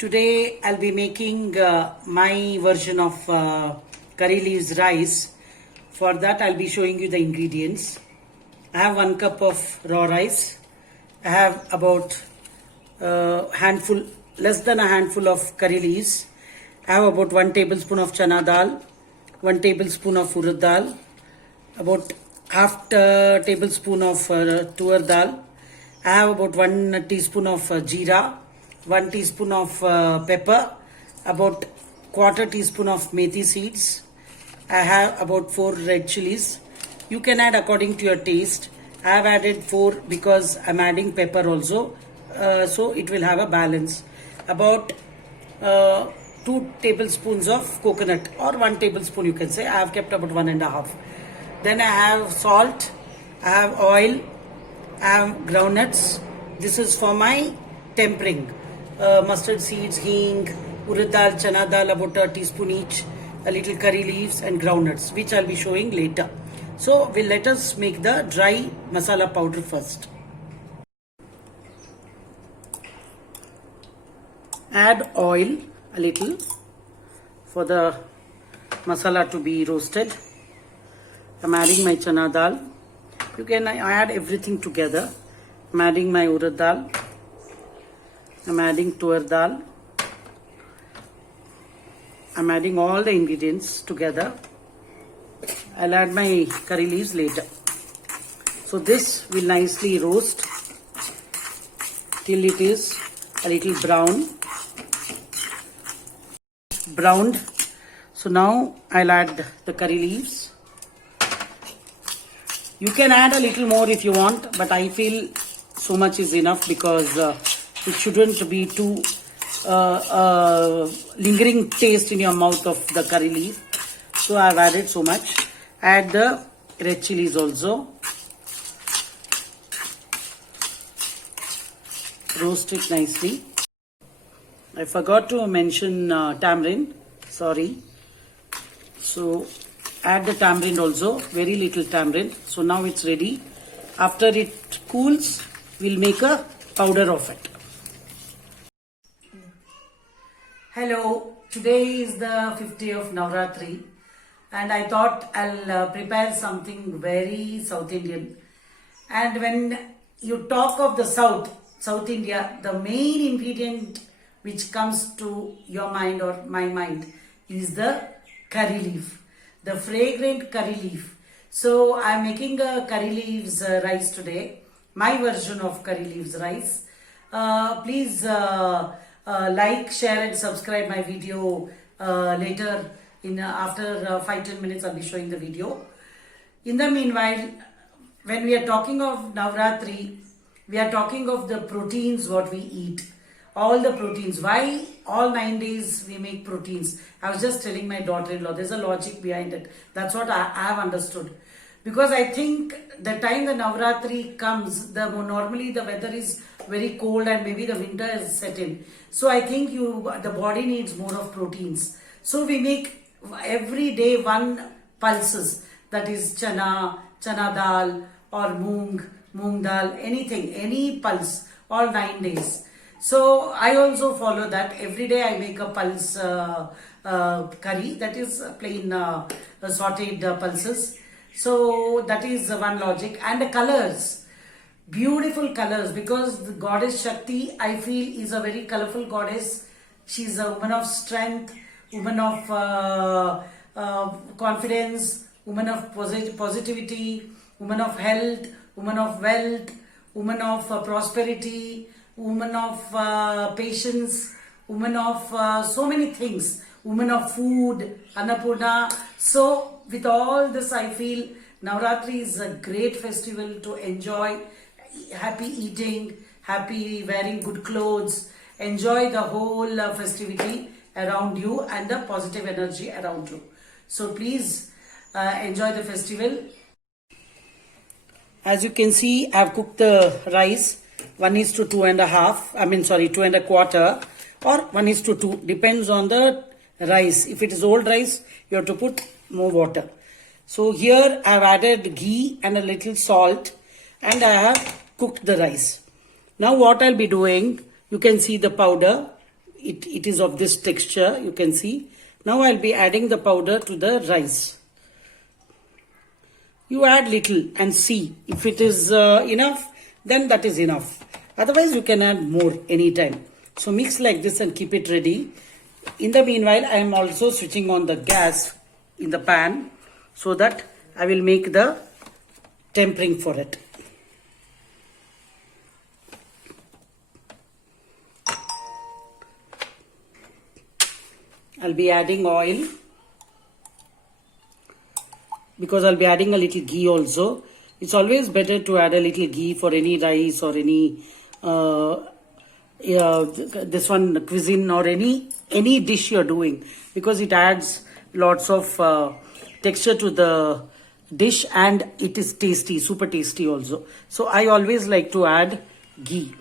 Today I'll be making my version of curry leaves rice. For that I'll be showing you the ingredients. I have 1 cup of raw rice. I have about less than a handful of curry leaves. I have about 1 tablespoon of chana dal, 1 tablespoon of urad dal, about half tablespoon of tur dal. I have about 1 teaspoon of jeera, 1 teaspoon of pepper, about quarter teaspoon of methi seeds. I have about 4 red chilies. You can add according to your taste. I have added 4 because I'm adding pepper also, so it will have a balance. About 2 tablespoons of coconut, or 1 tablespoon you can say. I have kept about 1.5. Then I have salt, I have oil, I have groundnuts. This is for my tempering. Mustard seeds, hing, urad dal, chana dal, about a teaspoon each, a little curry leaves and groundnuts, which I'll be showing later. So let us make the dry masala powder first. Add oil a little for the masala to be roasted. I'm adding my chana dal. You can add everything together. I'm adding my urad dal. I'm adding tur dal. I'm adding all the ingredients together. I'll add my curry leaves later. So this will nicely roast till it is a little browned. So now I'll add the curry leaves. You can add a little more if you want, but I feel so much is enough because it shouldn't be too lingering taste in your mouth of the curry leaf. So I've added so much. Add the red chilies also. Roast it nicely. I forgot to mention tamarind. Sorry. So add the tamarind also. Very little tamarind. So now it's ready. After it cools, we'll make a powder of it. Hello. Today is the 5th day of Navratri. And I thought I'll prepare something very South Indian. And when you talk of the South India, the main ingredient which comes to your mind or my mind is the curry leaf, the fragrant curry leaf. So I'm making a curry leaves rice today, my version of curry leaves rice. Please like, share and subscribe my video later. After 5-10 minutes I'll be showing the video. In the meanwhile, when we are talking of Navratri, we are talking of the proteins what we eat. All the proteins. Why all 9 days we make proteins? I was just telling my daughter-in-law, there's a logic behind it. That's what I have understood. Because I think the time the Navratri comes, normally the weather is very cold and maybe the winter is set in. So I think the body needs more of proteins. So we make every day 1 pulses, that is chana dal or moong dal, anything, any pulse, all 9 days. So I also follow that. Every day I make a pulse curry, that is plain sauteed pulses. So that is one logic. And the colors, beautiful colors, because the goddess Shakti, I feel, is a very colorful goddess. She's a woman of strength, woman of confidence, woman of positivity, woman of health, woman of wealth, woman of prosperity, woman of patience, woman of so many things, woman of food, Annapurna. So with all this, I feel Navratri is a great festival to enjoy, happy eating, happy wearing good clothes, enjoy the whole festivity around you and the positive energy around you. So please enjoy the festival. As you can see, I have cooked the rice 1:2.5. 2.25 or 1:2. Depends on the rice. If it is old rice, you have to put more water. So here I have added ghee and a little salt and I have cooked the rice. Now what I'll be doing, you can see the powder. it is of this texture, you can see. Now I'll be adding the powder to the rice. You add little and see if it is enough, then that is enough. Otherwise you can add more anytime. So mix like this and keep it ready. In the meanwhile, I am also switching on the gas in the pan so that I will make the tempering for it. I'll be adding oil because I'll be adding a little ghee also. It's always better to add a little ghee for any rice or any this one cuisine or any dish you're doing, because it adds lots of texture to the dish and it is tasty, super tasty also. So I always like to add ghee.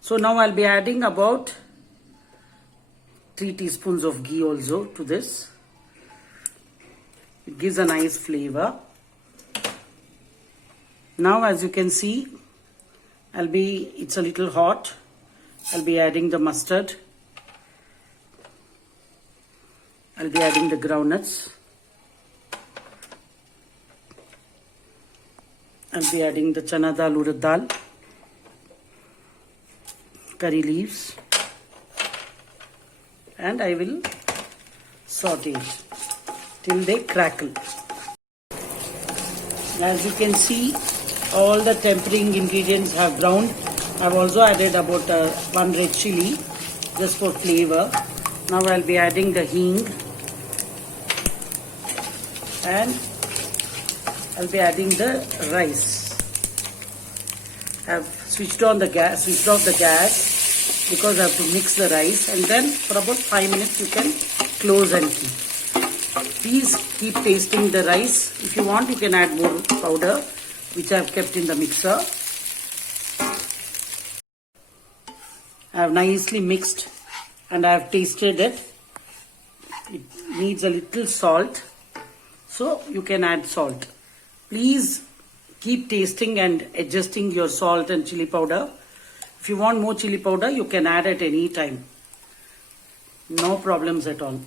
So now I'll be adding about 3 teaspoons of ghee also to this. It gives a nice flavor. Now as you can see, it's a little hot. I'll be adding the mustard. I'll be adding the groundnuts. I'll be adding the chana dal, urad dal, curry leaves, and I will saute it till they crackle. As you can see, all the tempering ingredients have browned. I've also added about 1 red chili just for flavor. Now I'll be adding the hing and I'll be adding the rice. I've switched off the gas because I have to mix the rice, and then for about 5 minutes you can close and keep. Please keep tasting the rice. If you want, you can add more powder, which I have kept in the mixer. I have nicely mixed and I have tasted it. It needs a little salt, so you can add salt. Please keep tasting and adjusting your salt and chili powder. If you want more chili powder, you can add at any time. No problems at all.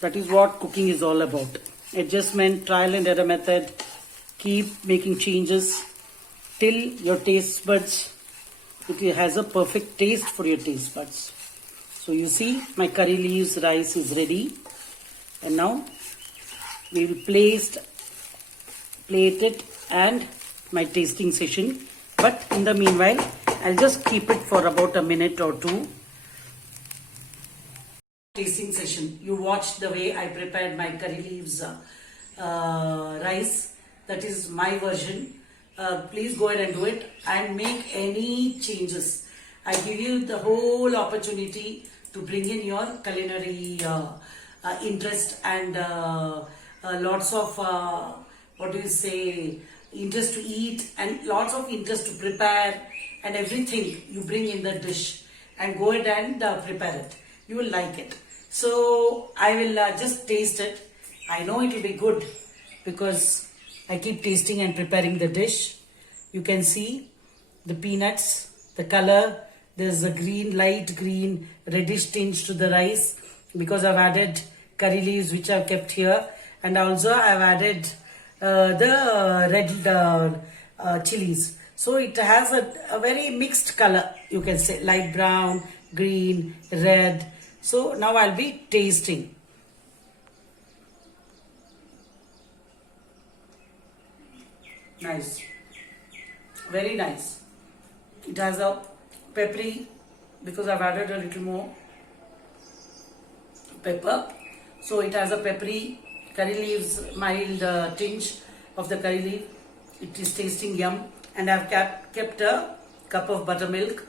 That is what cooking is all about. Adjustment, trial and error method. Keep making changes till your taste buds, it has a perfect taste for your taste buds. So you see, my curry leaves rice is ready. And now we will plate it and my tasting session. But in the meanwhile, I'll just keep it for about a minute or two. Tasting session. You watched the way I prepared my curry leaves rice. That is my version. Please go ahead and do it and make any changes. I give you the whole opportunity to bring in your culinary interest and lots of interest to eat and lots of interest to prepare, and everything you bring in the dish, and go ahead and prepare it. You will like it. So I will just taste it. I know it will be good because I keep tasting and preparing the dish. You can see the peanuts, the color. There's a green, light green, reddish tinge to the rice because I've added curry leaves which I've kept here, and also I've added the red chilies. So it has a very mixed color, you can say, light brown, green, red. So now I'll be tasting. Nice. Very nice. It has a peppery because I've added a little more pepper. So it has a peppery curry leaves, mild tinge of the curry leaf. It is tasting yum. And I've kept a cup of buttermilk.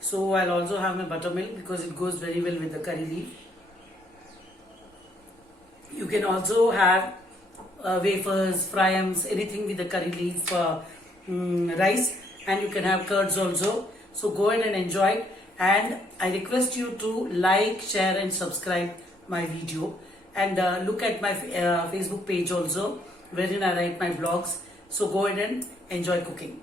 So I'll also have my buttermilk because it goes very well with the curry leaf. You can also have wafers, fryams, anything with the curry leaf rice, and you can have curds also. So go ahead and enjoy it, and I request you to like, share and subscribe my video, and look at my Facebook page also, wherein I write my vlogs. So go ahead and enjoy cooking.